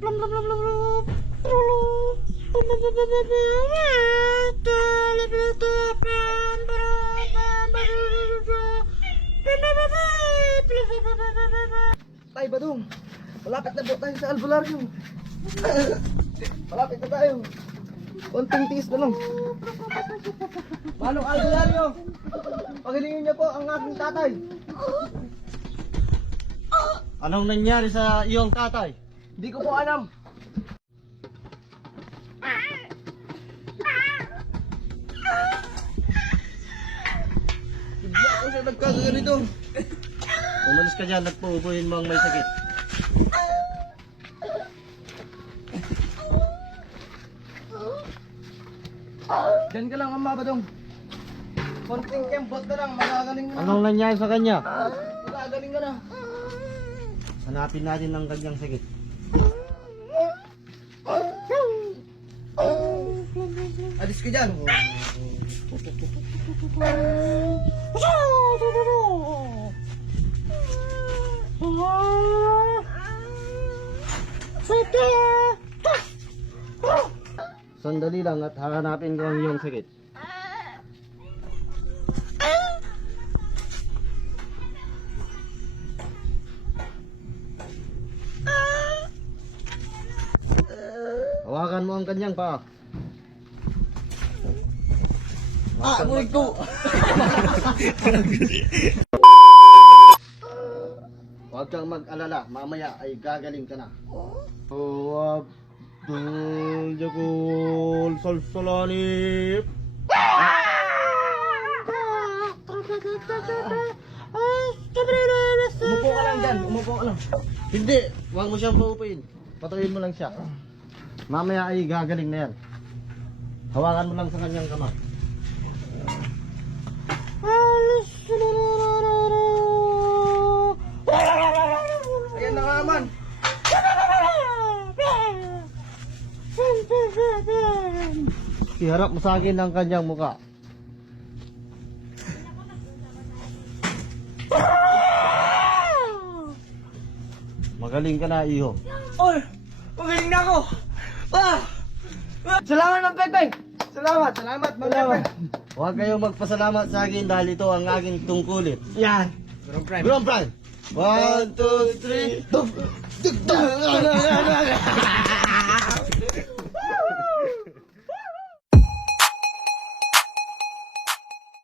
Tay, Badong, malapit na po tayo sa albularyo. Malapit na tayo. Konting tiis na lang. Manong albularyo, pagilingin niyo po ang aking tatay. Anong nangyari sa iyong tatay? Hindi ko po alam. Bigla ako siya nagkaganito. Umalis ka dyan, nagpuupuin mo ang may sakit. Diyan ka lang, Amma Badong. Konting kembot na lang, magagaling ka na. Anong nangyari sa kanya? Magagaling ka na. Hanapin natin ang kanyang sakit. Alis ka dyan. Sandali lang at hahanapin ko ang iyong sakit. Hawakan mo ang kanyang paa. Amoy ko. Huwag kang mag-alala, mamaya ay gagaling ka na. Oh, Abdul Jagol Salsalanip. Umupo ka lang dyan, umupo ka lang. Hindi, huwag mo siyang paupuin. Patuloyin mo lang siya. Mamaya ay gagaling na yan. Hawakan mo lang sa kanyang kamay. Ayan na nga man. Iharap mo sa akin ang kanyang muka. Magaling ka na, iho. Oy, magaling na ako. Salamat, Mang Pegpeg. Salamat, Mang Pegpeg. Huwag kayong magpasalamat sa akin dahil ito ang aking tungkulin. Yan. Grand Prime. Grand Prime! 1, 2, 3,